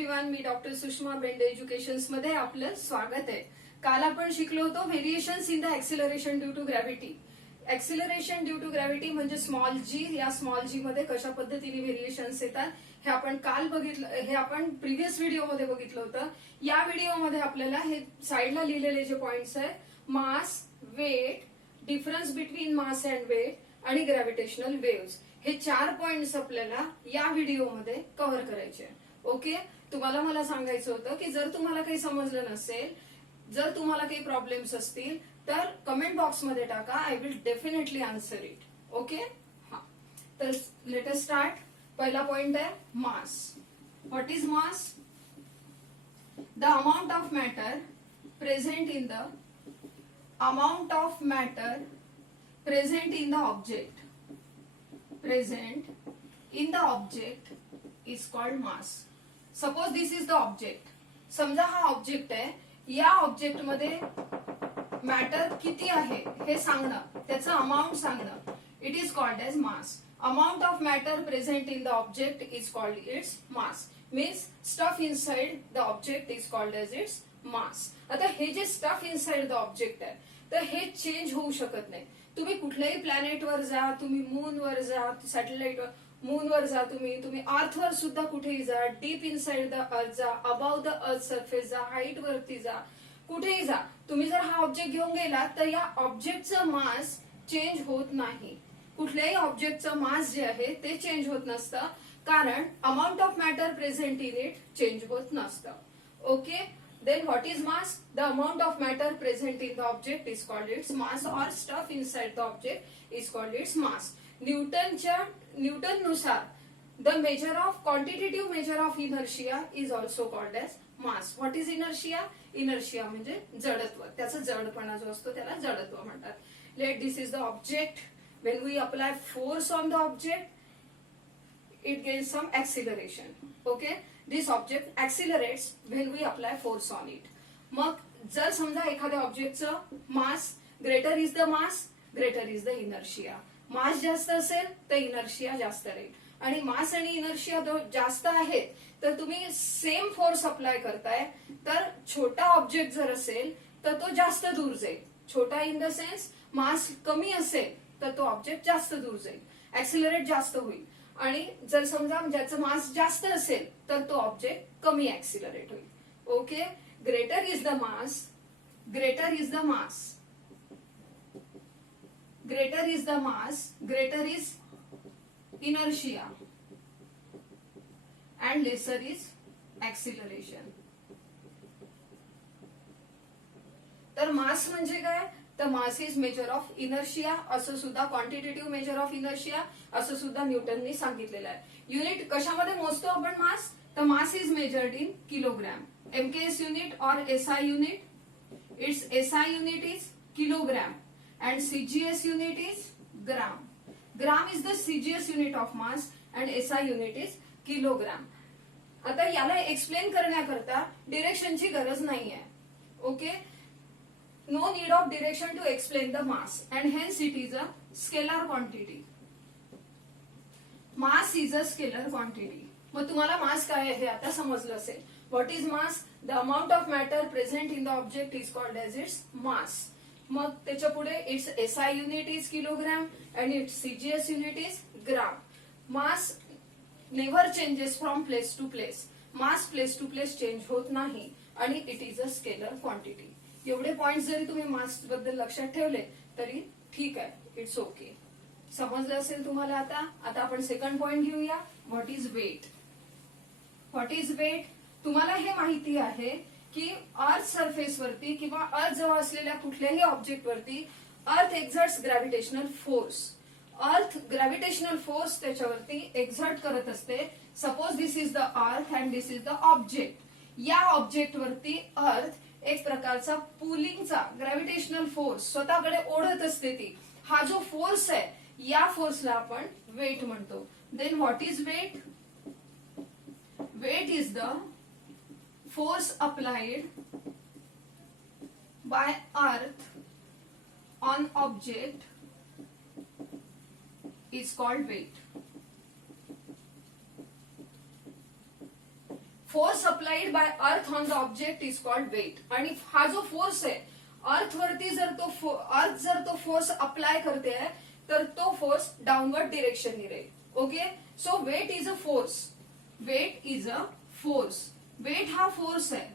Everyone, मी doctor Sushma Bende educations मध्ये आपलं स्वागत आहे. काल आपण शिकलो होतो variations in the acceleration due to gravity. Acceleration due to gravity म्हणजे स्मॉल जी. या स्मॉल जी मध्ये कशा पद्धतीने व्हेरिएशन्स येतात हे आपण काल बघितलं, हे आपण प्रिव्हियस व्हिडिओमध्ये बघितलं होतं. या व्हिडिओमध्ये आपल्याला हे साईडला लिहिलेले जे पॉइंट्स आहेत, mass, weight, difference between mass and weight आणि ग्रॅव्हिटेशनल वेव्हज, हे 4 पॉइंट्स आपल्याला या व्हिडिओमध्ये कव्हर करायचे. ओके, तुम्हाला मला सांगायचं होतं की जर तुम्हाला काही समजलं नसेल, जर तुम्हाला काही प्रॉब्लेम्स असतील तर कमेंट बॉक्समध्ये टाका. I will definitely answer it. Okay, हा, तर लेट अस स्टार्ट. पहिला पॉइंट आहे mass. What is mass? The amount of matter present in the amount of matter present in the object is called mass. Suppose this is the object. समजा हा object आहे. या object मध्ये matter किती आहे हे सांगणं, त्याचं अमाउंट सांगणं, it is called as mass. Amount of matter present in the object is called its mass. Means stuff inside the object is called as its mass. आता हे जे स्टफ इनसाइड द ऑब्जेक्ट आहे तर हे change होऊ शकत नाही. तुम्ही कुठल्याही प्लॅनेटवर जा, तुम्ही मूनवर जा, सॅटेलाइटवर, मूनवर जा, तुम्ही अर्थवर सुद्धा कुठेही जा, डीप इनसाइड द अर्थ जा, अबाव द अर्थ सरफेस जा, हाईट वरती जा, कुठेही जा, तुम्ही जर हा ऑब्जेक्ट घेऊन गेला तर या ऑब्जेक्टचं मास चेंज होत नाही. कुठल्याही ऑब्जेक्टचं मास जे आहे ते चेंज होत नसतं, कारण amount of matter present in it change होत नसतं. Okay, then what is mass? The amount of matter present in the object is called its mass, or stuff inside the object is called its mass. Newton नुसार the measure of quantitative measure of inertia is also called as mass. What is inertia? Inertia म्हणजे जडत्व. त्याचा जडपणा जो असतो त्याला जडत्व म्हणतात. Let this is the object. When we apply force on the object, it gains some acceleration. Okay, this object accelerates when we apply force on it. मग जर समजा एखाद्या ऑब्जेक्टचं mass greater is the mass, greater is the inertia. Mass जास्त असेल तर inertia जास्त राहील. आणि मास आणि इनर्शिया जास्त आहेत तर तुम्ही सेम फोर्स अप्लाय करताय तर छोटा ऑब्जेक्ट जर असेल तर तो जास्त दूर जाईल. छोटा इन द सेन्स मास कमी असेल तर तो ऑब्जेक्ट जास्त दूर जाईल, ऍक्सिलरेट जास्त होईल. आणि जर समजा ज्याचं मास जास्त असेल तर तो ऑब्जेक्ट कमी ऍक्सिलरेट होईल. Okay, greater is the mass, greater is the mass, greater is the mass, greater is inertia and lesser is acceleration. तर मास म्हणजे काय? तर mass is measure of inertia, असं सुद्धा क्वांटिटेटिव्ह मेजर ऑफ इनर्शिया असं सुद्धा न्यूटननी सांगितलेलं आहे. युनिट कशामध्ये मोजतो आपण मास? तर mass is measured in kilogram. MKS unit और SI unit, its SI unit is kilogram and CGS unit is gram. Gram is the CGS unit of mass and SI unit is kilogram. आता याला explain करण्याकरता डिरेक्शनची गरज नाहीये. Okay, no need of direction to explain the mass, and hence it is a scalar quantity. Mass is a scalar quantity. मग तुम्हाला मास काय आहे हे आता समजलं असेल. What is mass? The amount of matter present in the object is called as its mass. मग त्याच्या पुढे its SI unit is kilogram and its CGS unit is gram. Mass never changes from place to place. Mass place to place change होत नाही आणि it is a scalar quantity. एवढे point जरी तुम्ही मास बद्दल लक्षात ठेवले तरी ठीक आहे, इट्स ओके. समजलं असेल तुम्हाला. आता आपण सेकंड पॉइंट घेऊया. What is weight? What is weight? तुम्हाला हे माहिती आहे की अर्थ सरफेस वरती किंवा अर्थ जवळ असलेल्या कुठल्याही ऑब्जेक्ट वरती अर्थ एक्झर्ट्स ग्रॅव्हिटेशनल फोर्स. अर्थ ग्रॅव्हिटेशनल फोर्स त्याच्यावरती एक्झर्ट करत असते. Suppose this is the earth and this is the object. या ऑब्जेक्ट वरती अर्थ एक प्रकारचा पुलिंगचा ग्रॅव्हिटेशनल फोर्स स्वतःकडे ओढत असते ती. हा जो फोर्स आहे या फोर्सला आपण वेट म्हणतो. Then what is weight? Weight is the force applied by earth on object is called weight. Force applied by earth on the object is called weight. आणि हा जो फोर्स आहे अर्थ वरती जर तो फोर्स अप्लाय करते आहे तर तो फोर्स डाउनवर्ड डिरेक्शन राहील. Okay, so weight is a force. Weight is a force. Weight हा फोर्स आहे,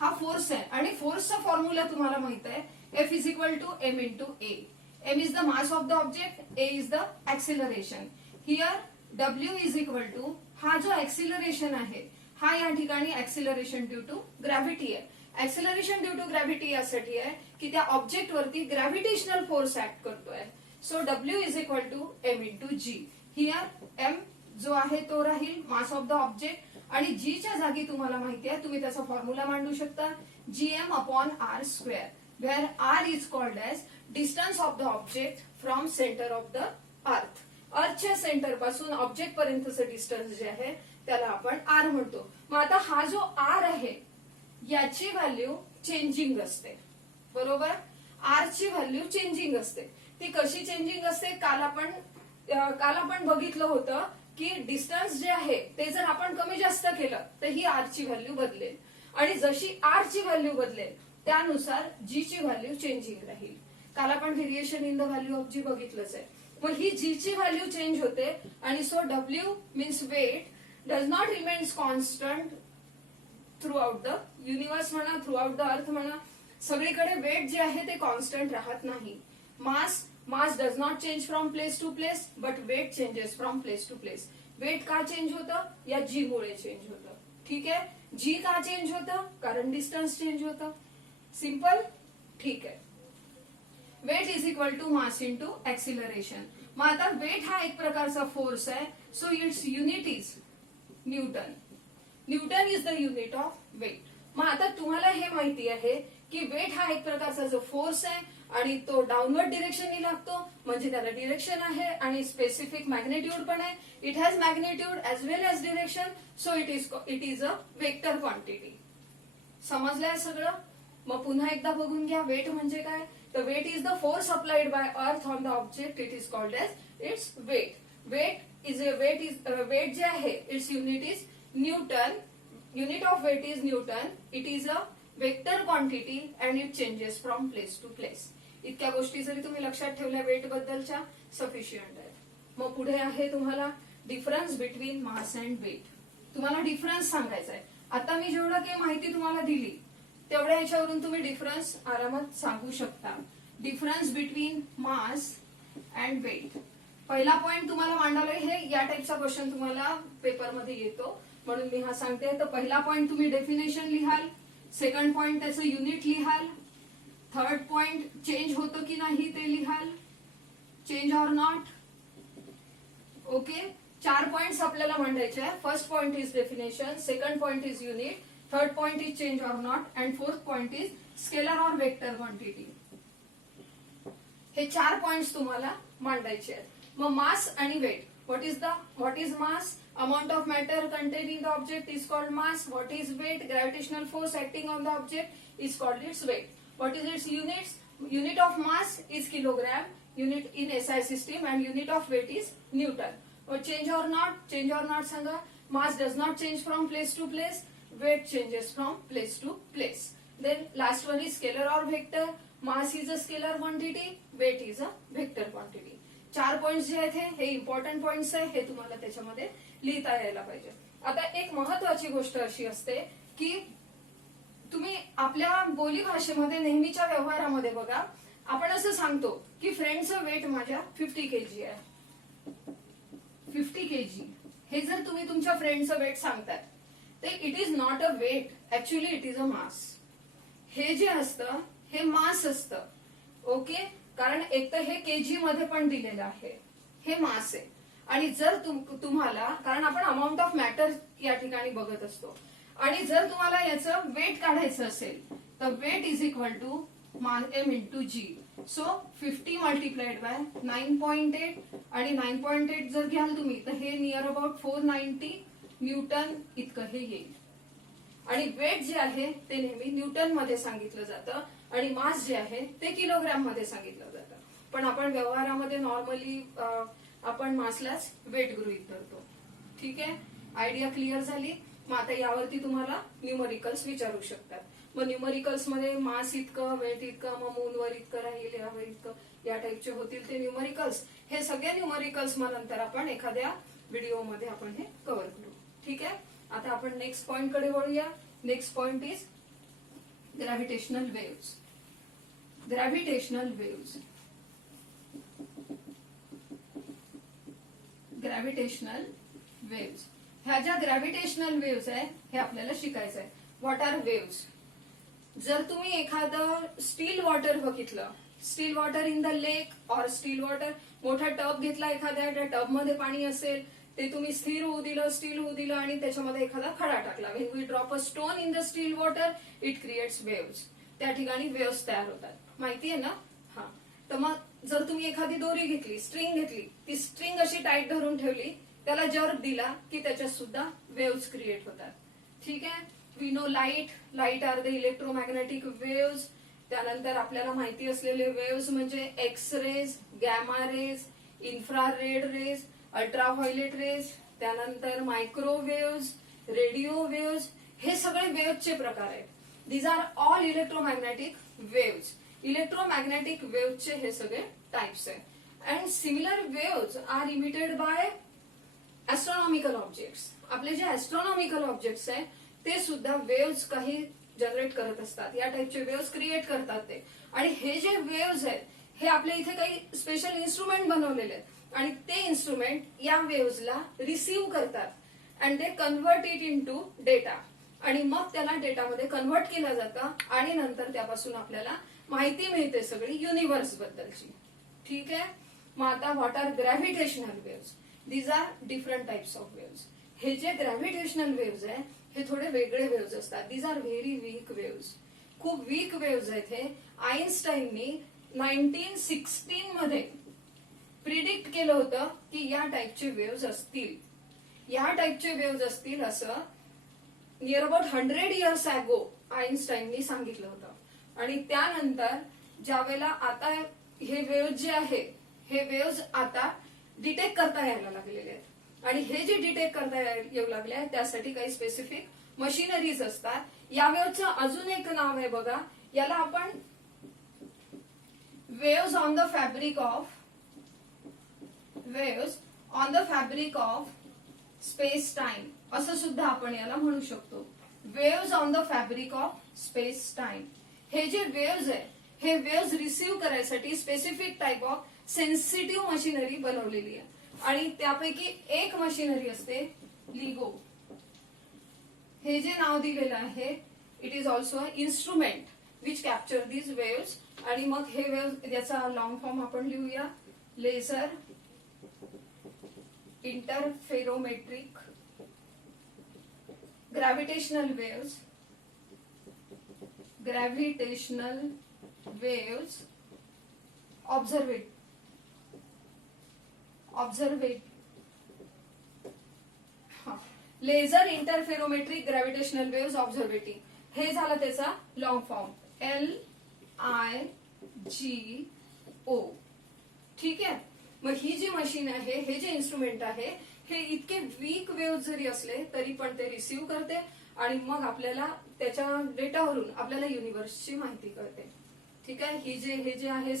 हा फोर्स आहे. आणि फोर्सचा फॉर्म्युला तुम्हाला माहित आहे, F is equal to M into A. M is the mass of the object, A is the acceleration. Here W is equal to, हा जो ऍक्सिलरेशन आहे हा या ठिकाणी ऍक्सिलरेशन ड्यू टू ग्रॅव्हिटी आहे. ऍक्सिलरेशन ड्यू टू ग्रॅव्हिटी यासाठी आहे की त्या ऑब्जेक्ट वरती ग्रॅव्हिटेशनल फोर्स ऍक्ट करतोय. So W is equal to M into G. Here M जो आहे तो राहील मास ऑफ द ऑब्जेक्ट आणि जी च्या जागी तुम्हाला माहिती आहे, तुम्ही त्याचा फॉर्म्युला मांडू शकता, GM upon R square, where R is called as distance of the object from centre of the earth. अर्थच्या सेंटर पासून ऑब्जेक्ट पर्यंतचं डिस्टन्स जे आहे त्याला आपण आर म्हणतो. मग आता हा जो आर आहे याची व्हॅल्यू चेंजिंग असते, बरोबर. आर ची व्हॅल्यू चेंजिंग असते. ती कशी चेंजिंग असते, काल आपण बघितलं होतं की डिस्टन्स जे आहे ते जर आपण कमी जास्त केलं तर ही आर ची व्हॅल्यू बदलेल आणि जशी आर ची व्हॅल्यू बदलेल त्यानुसार जी ची व्हॅल्यू चेंजिंग राहील. काल आपण variation in the value of G बघितलंच आहे. मग ही जी ची व्हॅल्यू चेंज होते आणि so W means weight does not remains constant throughout the universe म्हणा, थ्रू आउट द अर्थ म्हणा, सगळीकडे वेट जे आहे ते कॉन्स्टंट राहत नाही. Mass does not change from place to place but weight changes from place to place. Weight का change होतं, या जी मुळे चेंज होतं. ठीक आहे, जी का चेंज होतं, कारण डिस्टन्स चेंज होतं. सिंपल, ठीक आहे. Weight is equal to mass into acceleration. मग आता वेट हा एक प्रकारचा फोर्स आहे, so its unit is newton. Newton is the unit of weight. मग आता तुम्हाला हे माहिती आहे की वेट हा एक प्रकारचा जो फोर्स आहे आणि तो डाउनवर्ड डिरेक्शननी लागतो, म्हणजे त्याला डिरेक्शन आहे आणि स्पेसिफिक मॅग्नेट्यूड पण आहे. It has magnitude as well as direction, so it is a vector quantity. समजलंय सगळं. मग पुन्हा एकदा बघून घ्या वेट म्हणजे काय. तर weight is the force applied by earth on the object, it is called as its weight. Weight जे आहे its unit is newton. Unit of weight is newton. It is a vector quantity and it changes from place to place. इतक्या गोष्टी जरी तुम्ही लक्षात ठेवल्या weight बद्दलच्या sufficient आहे. मग पुढे आहे तुम्हाला difference between mass and weight. तुम्हाला डिफरन्स सांगायचा आहे. आता मी जेवढं काही माहिती तुम्हाला दिली तेवढ्या ह्याच्यावरून तुम्ही डिफरन्स आरामात सांगू शकता. Difference between mass and weight. पहिला पॉइंट तुम्हाला मांडवलाय, हे या टाईपचा क्वेश्चन तुम्हाला पेपरमध्ये येतो म्हणून मी हा सांगते. तर पहिला पॉइंट तुम्ही डेफिनेशन लिहाल, सेकंड पॉइंट त्याचं युनिट लिहाल, थर्ड पॉइंट चेंज होतं की नाही ते लिहाल, change or not. Okay, 4 points आपल्याला मांडायचे आहे. First point is definition, second point is unit, third point is change or not and fourth point is scalar or vector quantity. हे 4 पॉइंट्स तुम्हाला मांडायचे आहेत. मग मास आणि weight. What is mass? Amount of matter contained in the object is called mass. What is weight? Gravitational force acting on the object is called its weight. What is its units? Unit of mass is kilogram, unit in SI system, and unit of weight is Newton. Or change or not? Change or not सांगा. Mass does not change from place to place. Weight changes from place to place. Then last one is scalar or vector. Mass is a scalar quantity. Weight is a vector quantity. 4 points जे आहेत हे important points आहे, हे तुम्हाला त्याच्यामध्ये लिहिता यायला पाहिजे. आता एक महत्वाची गोष्ट अशी असते की तुम्ही आपल्या बोली भाषेमध्ये नेहमीच्या व्यवहारामध्ये बघा, आपण असं सांगतो की फ्रेंडचं वेट माझ्या 50 kg आहे. 50 kg हे जर तुम्ही तुमच्या फ्रेंडचं वेट सांगताय तर it is not a weight, actually it is a mass. हे जे असतं हे मास असतं. ओके, कारण एक तर हे केजी मध्ये पण दिलेलं आहे, हे मास आहे. आणि जर तुम्हाला, कारण आपण अमाऊंट ऑफ मॅटर या ठिकाणी बघत असतो, आणि जर तुम्हाला याचं वेट काढायचं असेल तर weight is equal to M into G. So 50 multiplied by 9.8 आणि 9.8 जर घ्याल तुम्ही तर हे नियर अबाउट 490 न्यूटन इतकं हे येईल. आणि वेट जे आहे ते नेहमी न्यूटन मध्ये सांगितलं जातं आणि मास जे आहे ते किलोग्राम मध्ये सांगितलं जातं. पण आपण व्यवहारामध्ये नॉर्मली आपण मासलाच वेट गृहीत धरतो. ठीक आहे, आयडिया क्लिअर झाली. मग आता यावरती तुम्हाला न्यूमरिकल्स विचारू शकतात. मग न्यूमरिकल्स मध्ये मास इतकं, वेट इतकं, मग मूनवर इतकं राहील, यावर इतकं, या टाईपचे होतील ते न्यूमरिकल्स. हे सगळे न्यूमरिकल्स मग नंतर आपण एखाद्या व्हिडिओमध्ये आपण हे कव्हर करू. ठीक आहे. आता आपण नेक्स्ट पॉइंट कडे वळूया. Next point is gravitational waves. Gravitational waves. Gravitational waves. ह्या ज्या ग्रॅव्हिटेशनल वेव्स आहे हे आपल्याला शिकायचं आहे. What are waves? जर तुम्ही एखादं स्टील वॉटर बघितलं, still water in the lake और स्टील वॉटर, मोठा टब घेतला एखाद्या, त्या टब मध्ये पाणी असेल, ते तुम्ही स्थिर होऊ दिलं, स्टील होऊ दिलं आणि त्याच्यामध्ये एखादा खडा टाकला. When we drop a stone in the still water it creates waves. त्या ठिकाणी वेव्स तयार होतात. माहितीये ना? हा. तर मग जर तुम्ही एखादी दोरी घेतली, स्ट्रिंग घेतली, ती स्ट्रिंग अशी टाईट धरून ठेवली, त्याला जर्क दिला की त्याच्यात सुद्धा वेव्स क्रिएट होतात. ठीक आहे. We know light are the electromagnetic waves. त्यानंतर आपल्याला माहिती असलेले वेव्स म्हणजे X rays, gamma rays, infrared rays, ultraviolet rays, त्यानंतर मायक्रोवेव्ज, रेडिओ वेव्स. हे सगळे वेव्हचे प्रकार आहेत. These are all electromagnetic waves. Electromagnetic वेव्हचे हे सगळे टाइप्स आहेत. And similar waves are emitted by astronomical objects. आपले जे ऍस्ट्रॉनॉमिकल ऑब्जेक्ट्स आहेत ते सुद्धा वेव्स काही जनरेट करत असतात. या टाइपचे वेव्स क्रिएट करतात ते. आणि हे जे वेव्स आहेत हे आपल्या इथे काही स्पेशल इन्स्ट्रुमेंट बनवलेले आहेत आणि ते इन्स्ट्रुमेंट या वेव्सला रिसीव्ह करतात and they convert it into data. आणि मग त्याला डेटामध्ये कन्व्हर्ट केलं जातं आणि नंतर त्यापासून आपल्याला माहिती मिळते सगळी युनिव्हर्स बद्दलची. ठीक आहे. मग आता what are gravitational waves? These are different types of waves. हे जे ग्रॅव्हिटेशनल वेव्स आहे हे थोडे वेगळे वेव्स असतात. These are very weak waves. खूप वीक वेव्स आहेत हे. आईन्स्टाईननी 1916 मध्ये प्रिडिक्ट केलं होतं की या टाइपचे वेव्स असतील, या टाइपचे वेव्स असतील असं नियर अबाउट 100 इयर्स अगो आईन्स्टाईननी सांगितलं होतं. आणि त्यानंतर ज्या वेळेला आता हे वेव्स जे आहे हे वेव्स आता डिटेक्ट करता यायला लागलेले आहेत. आणि हे जे डिटेक्ट करता येऊ लागले आहे त्यासाठी काही स्पेसिफिक मशिनरीज असतात. या वेव्हचं अजून एक नाव आहे बघा, याला आपण waves on the fabric of space time असं सुद्धा आपण याला म्हणू शकतो. Waves on the fabric of space time. हे जे वेव्स आहे हे वेव्स रिसीव्ह करायसाठी specific type of sensitive machinery बनवलेली आहे. आणि त्यापैकी एक मशिनरी असते लिगो. हे जे नाव दिलेलं आहे it is also a instrument which capture these waves. आणि मग हे वेव्स याचा लॉंग फॉर्म आपण लिहूया, laser interferometric gravitational waves. Gravitational waves observate laser interferometric gravitational waves observating. हे झालं त्याचा लॉंग फॉर्म LIGO. ठीक आहे. मग ही जी मशीन आहे, हे जे इन्स्ट्रुमेंट आहे हे इतके वीक वेव्स जरी असले तरी पण ते रिसीव्ह करते आणि मग आपल्याला त्याच्या डेटावरून आपल्याला युनिव्हर्सची माहिती कळते. ठीक आहे. हे जे आहे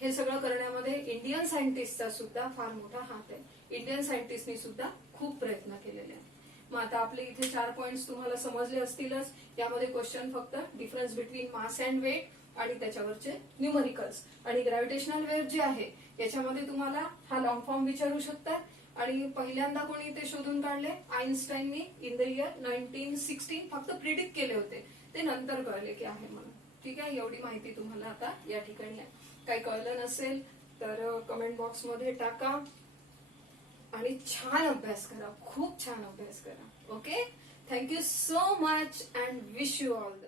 हे सगळं करण्यामध्ये इंडियन सायंटिस्टचा सुद्धा फार मोठा हात आहे. इंडियन सायंटिस्टनी सुद्धा खूप प्रयत्न केलेले आहेत. मग आता आपले इथे 4 पॉइंट्स तुम्हाला समजले असतीलच. यामध्ये क्वेश्चन फक्त difference between mass and weight आणि त्याच्यावरचे न्यूमरिकल्स आणि ग्रॅव्हिटेशनल वेव्ह जे आहे याच्यामध्ये तुम्हाला हा लॉंग फॉर्म विचारू शकतात. आणि पहिल्यांदा कोणी ते शोधून काढले? आईन्स्टाईननी इन द इयर 1916 फक्त प्रिडिक्ट केले होते. ते नंतर कळले की आहे म्हणून. ठीक आहे. एवढी माहिती तुम्हाला आता या ठिकाणी आहे. काही कळलं नसेल तर कमेंट बॉक्स मध्ये टाका आणि छान अभ्यास करा, खूप छान अभ्यास करा. Okay. Thank you so much and wish you all the